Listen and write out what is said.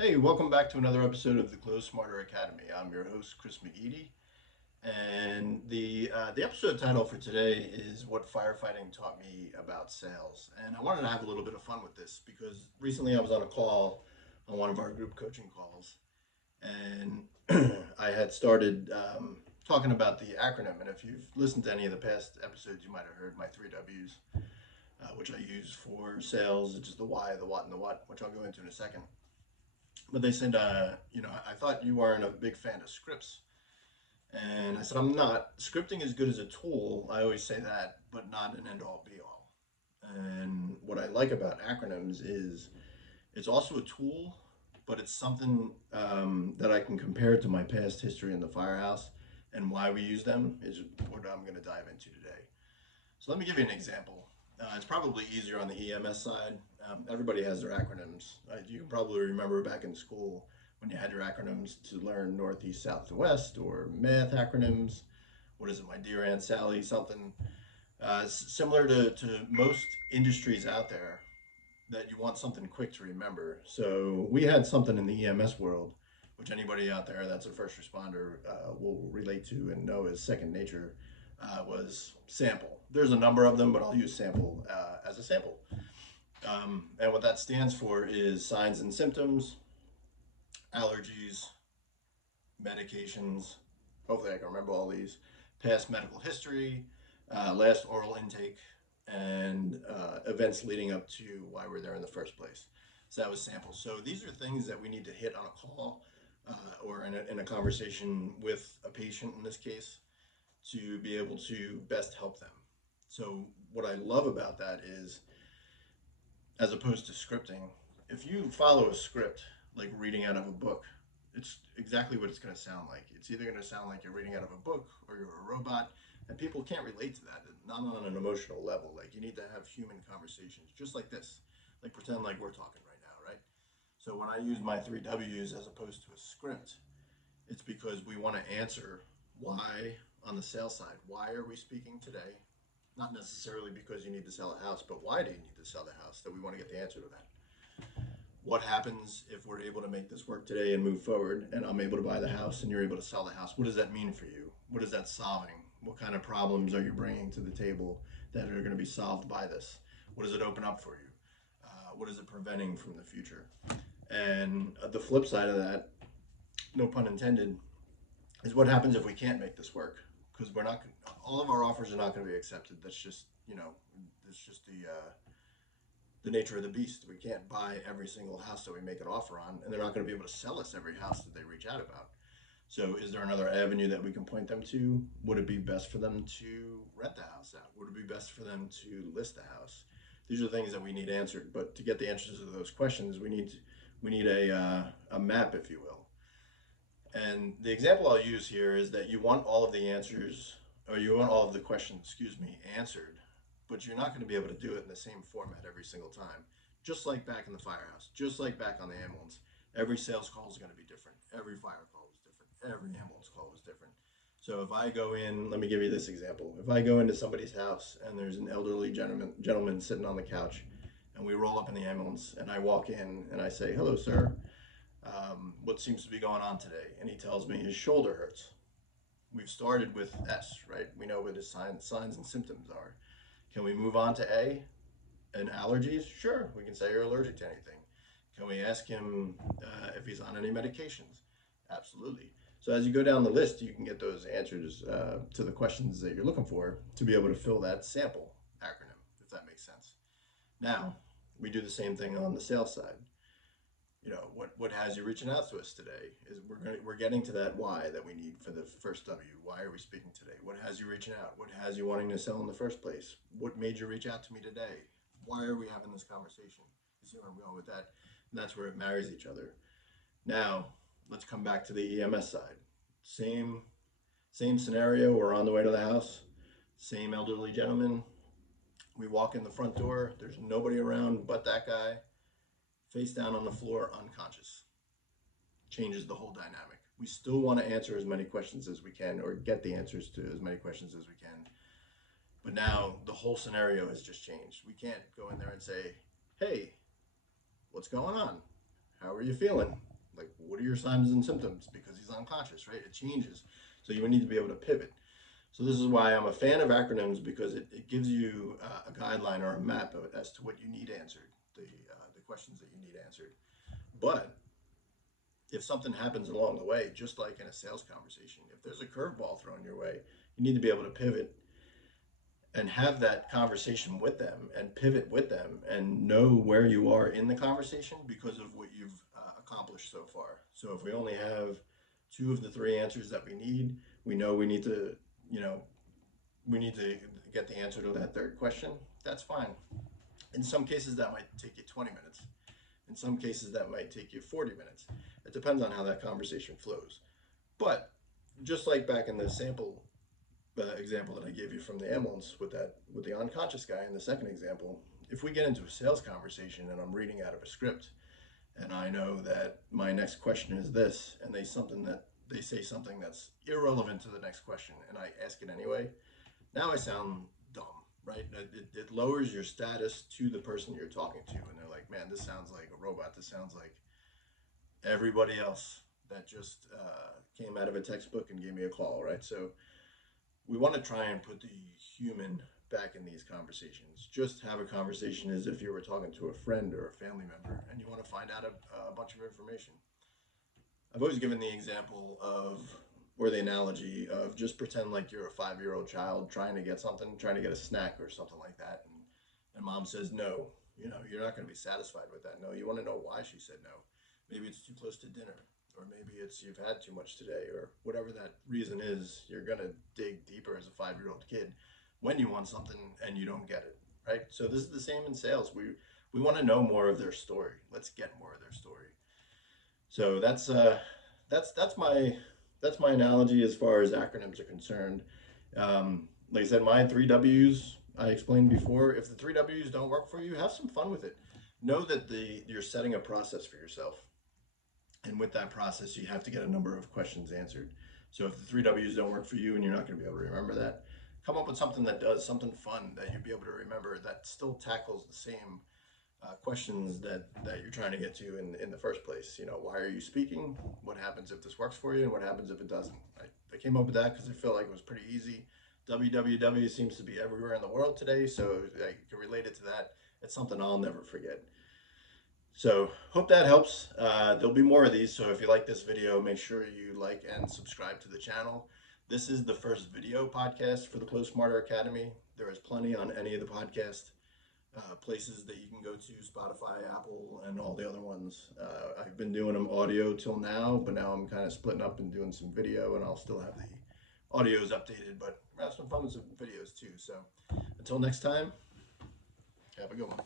Hey, welcome back to another episode of the Glow Smarter Academy. I'm your host, Chris McGeady, and the episode title for today is "What Firefighting Taught Me About Sales." And I wanted to have a little bit of fun with this because recently I was on a call on one of our group coaching calls, and I had started talking about the acronym. And if you've listened to any of the past episodes, you might have heard my three W's, which I use for sales, which is the why, the what, and the what, which I'll go into in a second. But they said, I thought you weren't a big fan of scripts. And I said, I'm not. Scripting is good as a tool. I always say that, but not an end all be all. And what I like about acronyms is it's also a tool, but it's something that I can compare to my past history in the Firehouse, and why we use them is what I'm going to dive into today. So let me give you an example. It's probably easier on the EMS side. Everybody has their acronyms. You can probably remember back in school when you had your acronyms to learn Northeast, South, to West, or math acronyms. What is it, my dear Aunt Sally? Something similar to most industries out there that you want something quick to remember. So we had something in the EMS world, which anybody out there that's a first responder will relate to and know is second nature, was sample. There's a number of them, but I'll use sample as a sample. And what that stands for is signs and symptoms, allergies, medications. Hopefully, I can remember all these. Past medical history, last oral intake, and events leading up to why we're there in the first place. So that was samples. So these are things that we need to hit on a call or in a conversation with a patient in this case to be able to best help them. So what I love about that is, as opposed to scripting, if you follow a script like reading out of a book, it's exactly what it's going to sound like. It's either going to sound like you're reading out of a book or you're a robot, and people can't relate to that, not on an emotional level. Like, you need to have human conversations, just like this. Like, pretend like we're talking right now, right? So when I use my three W's as opposed to a script, it's because we want to answer why on the sales side. Why are we speaking today? Not necessarily because you need to sell a house, but why do you need to sell the house? That we want to get the answer to that. What happens if we're able to make this work today and move forward, and I'm able to buy the house and you're able to sell the house? What does that mean for you? What is that solving? What kind of problems are you bringing to the table that are going to be solved by this? What does it open up for you? What is it preventing from the future? And the flip side of that, no pun intended, is what happens if we can't make this work, because we're not, all of our offers are not going to be accepted. That's just, it's just the nature of the beast. We can't buy every single house that we make an offer on, and they're not going to be able to sell us every house that they reach out about. So is there another avenue that we can point them to? Would it be best for them to rent the house out? Would it be best for them to list the house? These are things that we need answered. But to get the answers to those questions, we need a map, if you will. And the example I'll use here is that you want all of the answers, or you want all of the questions, excuse me, answered, but you're not going to be able to do it in the same format every single time. Just like back in the firehouse, just like back on the ambulance, every sales call is going to be different. Every fire call was different. Every ambulance call was different. So if I go in, let me give you this example. If I go into somebody's house and there's an elderly gentleman sitting on the couch, and we roll up in the ambulance, and I walk in and I say, "Hello, sir. What seems to be going on today?" And he tells me his shoulder hurts. We've started with S, right? We know what his signs and symptoms are. Can we move on to A? And allergies? Sure, we can say you're allergic to anything. Can we ask him if he's on any medications? Absolutely. So as you go down the list, you can get those answers to the questions that you're looking for to be able to fill that sample acronym, if that makes sense. Now, we do the same thing on the sales side. What has you reaching out to us today is we're getting to that why that we need for the first W. Why are we speaking today? What has you reaching out? What has you wanting to sell in the first place? What made you reach out to me today? Why are we having this conversation? You see where I'm going with that? And that's where it marries each other. Now, let's come back to the EMS side. Same scenario. We're on the way to the house. Same elderly gentleman. We walk in the front door. There's nobody around but that guy, face down on the floor, unconscious. Changes the whole dynamic. We still want to answer as many questions as we can, or get the answers to as many questions as we can. But now the whole scenario has just changed. We can't go in there and say, "Hey, what's going on? How are you feeling?" Like, what are your signs and symptoms? Because he's unconscious, right? It changes. So you would need to be able to pivot. So this is why I'm a fan of acronyms, because it gives you a guideline or a map as to what you need answered, the questions that you need answered. But if something happens along the way, just like in a sales conversation, if there's a curveball thrown your way, you need to be able to pivot and have that conversation with them and pivot with them and know where you are in the conversation because of what you've accomplished so far. So if we only have two of the three answers that we need, we know we need to, you know, we need to get the answer to that third question. That's fine. In some cases, that might take you 20 minutes. In some cases, that might take you 40 minutes. It depends on how that conversation flows. But just like back in the sample example that I gave you from the ambulance with the unconscious guy in the second example, if we get into a sales conversation and I'm reading out of a script and I know that my next question is this, and they say something that's irrelevant to the next question, and I ask it anyway, now I sound dumb, right? It lowers your status to the person you're talking to, and they're like, man, this sounds like a robot. This sounds like everybody else that just came out of a textbook and gave me a call, right? So we want to try and put the human back in these conversations. Just have a conversation as if you were talking to a friend or a family member and you want to find out a bunch of information. I've always given the example of, or the analogy of, just pretend like you're a 5-year-old child trying to get something, trying to get a snack or something like that. And mom says no. You know, you're not going to be satisfied with that no. You want to know why she said no. Maybe it's too close to dinner, or maybe it's you've had too much today, or whatever that reason is. You're going to dig deeper as a 5-year-old kid when you want something and you don't get it, right? So this is the same in sales. We want to know more of their story. Let's get more of their story. So that's my analogy as far as acronyms are concerned. Like I said, my 3 W's I explained before. If the 3 W's don't work for you, have some fun with it. Know that you're setting a process for yourself, and with that process, you have to get a number of questions answered. So if the 3 W's don't work for you and you're not going to be able to remember that, come up with something that does, something fun that you'll be able to remember that still tackles the same questions that you're trying to get to in the first place. You know, why are you speaking? What happens if this works for you? And what happens if it doesn't? I came up with that because I feel like it was pretty easy. WWW seems to be everywhere in the world today, so I can relate it to that. It's something I'll never forget. So hope that helps. There'll be more of these, so if you like this video, make sure you like and subscribe to the channel. This is the first video podcast for the Close Smarter Academy. There is plenty on any of the podcast places that you can go to, Spotify, Apple, and all the other ones. I've been doing them audio till now, but now I'm kind of splitting up and doing some video, and I'll still have the audios updated, but we're have some fun with some videos too. So until next time, have a good one.